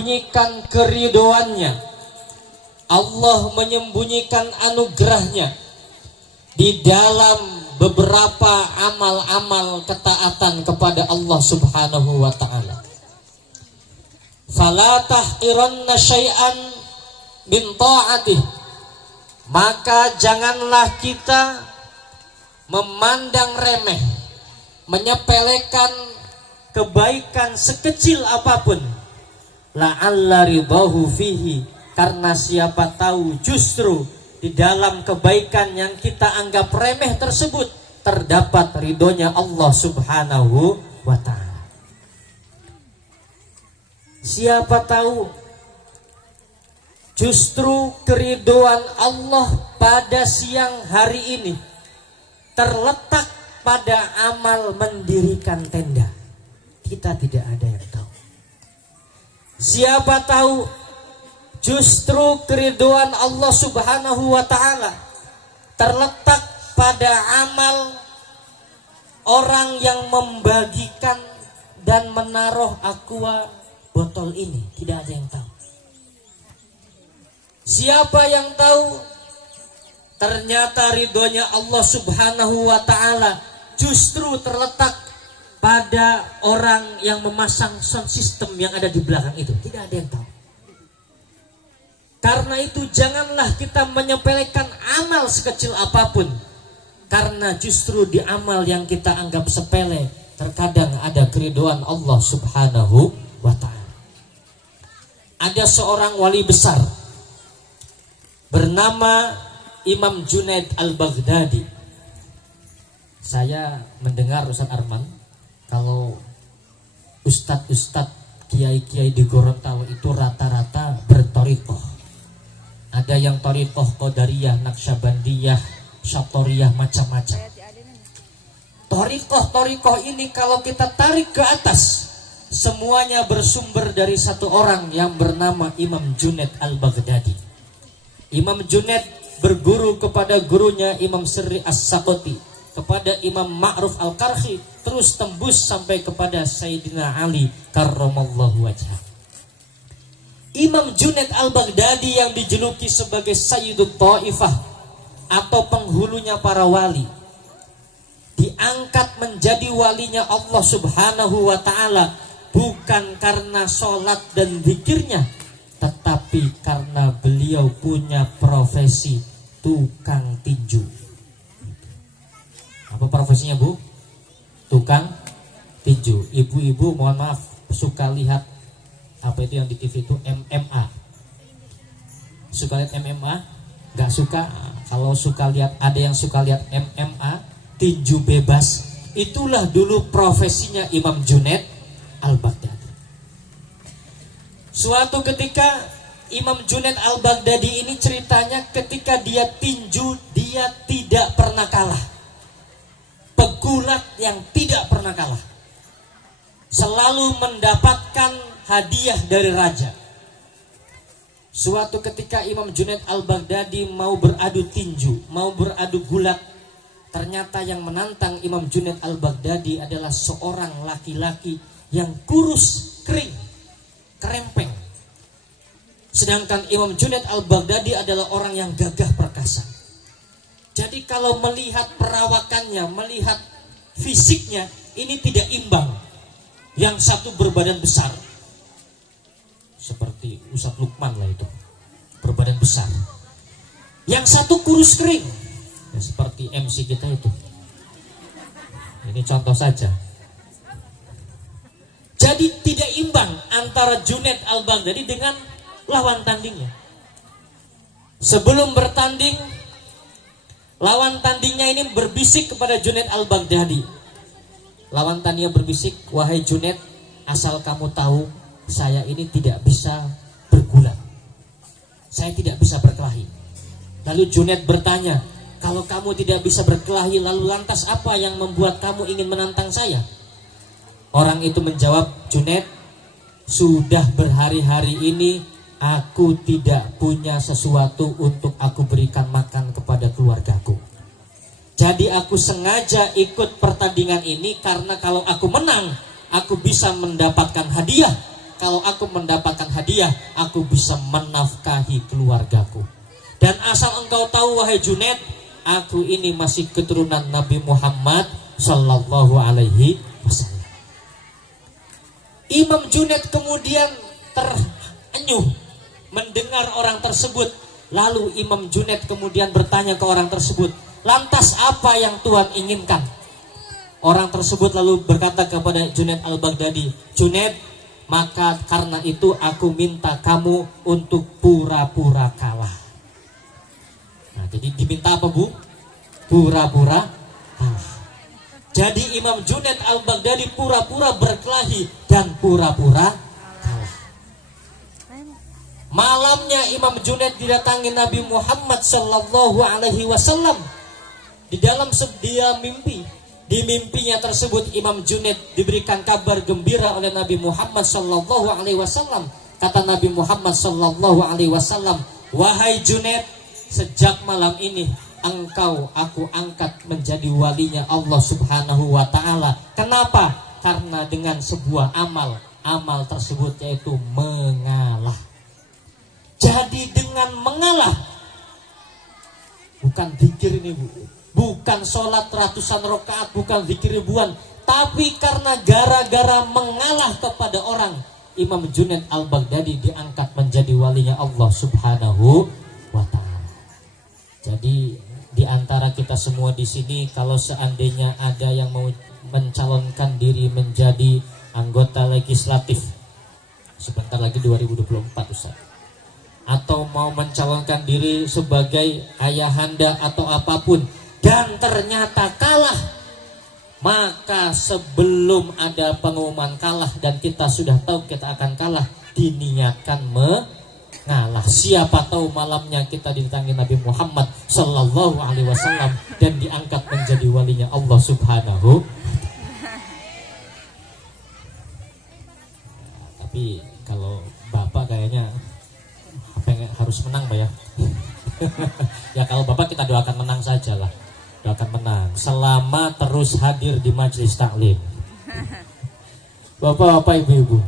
menyembunyikan keridhoannya, Allah menyembunyikan anugerahnya di dalam beberapa amal-amal ketaatan kepada Allah Subhanahu wa ta'ala. Fala tahqiranna syai'an min ta'atih, maka janganlah kita memandang remeh, menyepelekan kebaikan sekecil apapun. La'alla ridahu fihi, karena siapa tahu justru di dalam kebaikan yang kita anggap remeh tersebut terdapat ridhonya Allah Subhanahu wa ta'ala. Siapa tahu justru keridhoan Allah pada siang hari ini terletak pada amal mendirikan tenda. Kita tidak ada yang tahu. Siapa tahu justru keridhoan Allah Subhanahu wa ta'ala terletak pada amal orang yang membagikan dan menaruh aqua botol ini. Tidak ada yang tahu. Siapa yang tahu ternyata ridhonya Allah Subhanahu wa ta'ala justru terletak pada orang yang memasang sound system yang ada di belakang itu. Tidak ada yang tahu. Karena itu janganlah kita menyepelekan amal sekecil apapun, karena justru di amal yang kita anggap sepele terkadang ada keridhoan Allah Subhanahu wa ta'ala. Ada seorang wali besar bernama Imam Junaid Al-Baghdadi. Saya mendengar Ustaz Arman, kalau ustadz-ustadz, kiai-kiai di Gorontalo itu rata-rata berthariqah. Ada yang thariqah Qadariyah, Naqsyabandiyah, Syatoriyah, macam-macam. Thariqah ini kalau kita tarik ke atas, semuanya bersumber dari satu orang yang bernama Imam Junaid Al-Baghdadi. Imam Junaid berguru kepada gurunya Imam Sirri As-Saqati, kepada Imam Ma'ruf Al-Karhi, terus tembus sampai kepada Sayyidina Ali karramallahu wajhah. Imam Junaid Al-Baghdadi yang dijuluki sebagai Sayyidut Ta'ifah atau penghulunya para wali, diangkat menjadi walinya Allah Subhanahu wa ta'ala bukan karena sholat dan zikirnya, tetapi karena beliau punya profesi tukang tinju. Apa profesinya, Bu? Tukang tinju. Ibu-ibu mohon maaf, suka lihat apa itu yang di TV itu MMA. Suka lihat MMA? Gak suka? Kalau suka lihat, ada yang suka lihat MMA, tinju bebas. Itulah dulu profesinya Imam Junaid Al-Baghdadi. Suatu ketika Imam Junaid Al-Baghdadi ini ceritanya ketika dia tinju, dia tidak pernah kalah. Pegulat yang tidak pernah kalah, selalu mendapatkan hadiah dari raja. Suatu ketika Imam Junaid Al-Baghdadi mau beradu tinju, mau beradu gulat. Ternyata yang menantang Imam Junaid Al-Baghdadi adalah seorang laki-laki yang kurus, kering, kerempeng. Sedangkan Imam Junaid Al-Baghdadi adalah orang yang gagah perkasa. Jadi kalau melihat perawakannya, melihat fisiknya, ini tidak imbang. Yang satu berbadan besar, seperti Ustadz Lukman lah itu, berbadan besar. Yang satu kurus kering, ya, seperti MC kita itu. Ini contoh saja. Jadi tidak imbang antara Junaid Al-Baghdadi dengan lawan tandingnya. Sebelum bertanding, lawan tandingnya ini berbisik kepada Junaid Al-Baghdadi. Lawan tandingnya berbisik, "Wahai Junaid, asal kamu tahu, saya ini tidak bisa bergulat. Saya tidak bisa berkelahi." Lalu Junaid bertanya, "Kalau kamu tidak bisa berkelahi, lalu lantas apa yang membuat kamu ingin menantang saya?" Orang itu menjawab, "Junaid, sudah berhari-hari ini aku tidak punya sesuatu untuk aku berikan makan kepada keluargaku. Jadi aku sengaja ikut pertandingan ini karena kalau aku menang, aku bisa mendapatkan hadiah. Kalau aku mendapatkan hadiah, dia aku bisa menafkahi keluargaku. Dan asal engkau tahu wahai Junaid, aku ini masih keturunan Nabi Muhammad sallallahu alaihi wasallam. Imam Junaid kemudian terenyuh mendengar orang tersebut. Lalu Imam Junaid kemudian bertanya ke orang tersebut, lantas apa yang Tuhan inginkan? Orang tersebut lalu berkata kepada Junaid al-Baghdadi, Junaid, maka karena itu aku minta kamu untuk pura-pura kalah. Nah, jadi diminta apa, Bu? Pura-pura kalah. Jadi Imam Junaid al-Baghdadi pura-pura berkelahi dan pura-pura kalah. Malamnya Imam Junaid didatangi Nabi Muhammad sallallahu alaihi wasallam di dalam sedia mimpi. Di mimpinya tersebut Imam Junaid diberikan kabar gembira oleh Nabi Muhammad sallallahu alaihi wasallam. Kata Nabi Muhammad sallallahu alaihi wasallam, wahai Junaid, sejak malam ini engkau aku angkat menjadi walinya Allah Subhanahu wa taala. Kenapa? Karena dengan sebuah amal tersebut yaitu mengalah. Jadi dengan mengalah, bukan zikir ini, Bu. Bukan sholat ratusan rakaat, bukan zikir ribuan, tapi karena gara-gara mengalah kepada orang, Imam Junaid al-Baghdadi diangkat menjadi walinya Allah Subhanahu wa taala. Jadi di antara kita semua di sini, kalau seandainya ada yang mau mencalonkan diri menjadi anggota legislatif sebentar lagi 2024, Ustaz, atau mau mencalonkan diri sebagai ayahanda atau apapun dan ternyata kalah, maka sebelum ada pengumuman kalah dan kita sudah tahu kita akan kalah, diniatkan mengalah. Siapa tahu malamnya kita didatangi Nabi Muhammad sallallahu alaihi wasallam dan diangkat menjadi walinya Allah Subhanahu. Tapi kalau Bapak kayaknya harus menang, Pak ya. Ya kalau Bapak kita doakan menang saja lah. Doakan menang selama terus hadir di majelis taklim. Bapak-bapak, ibu-ibu,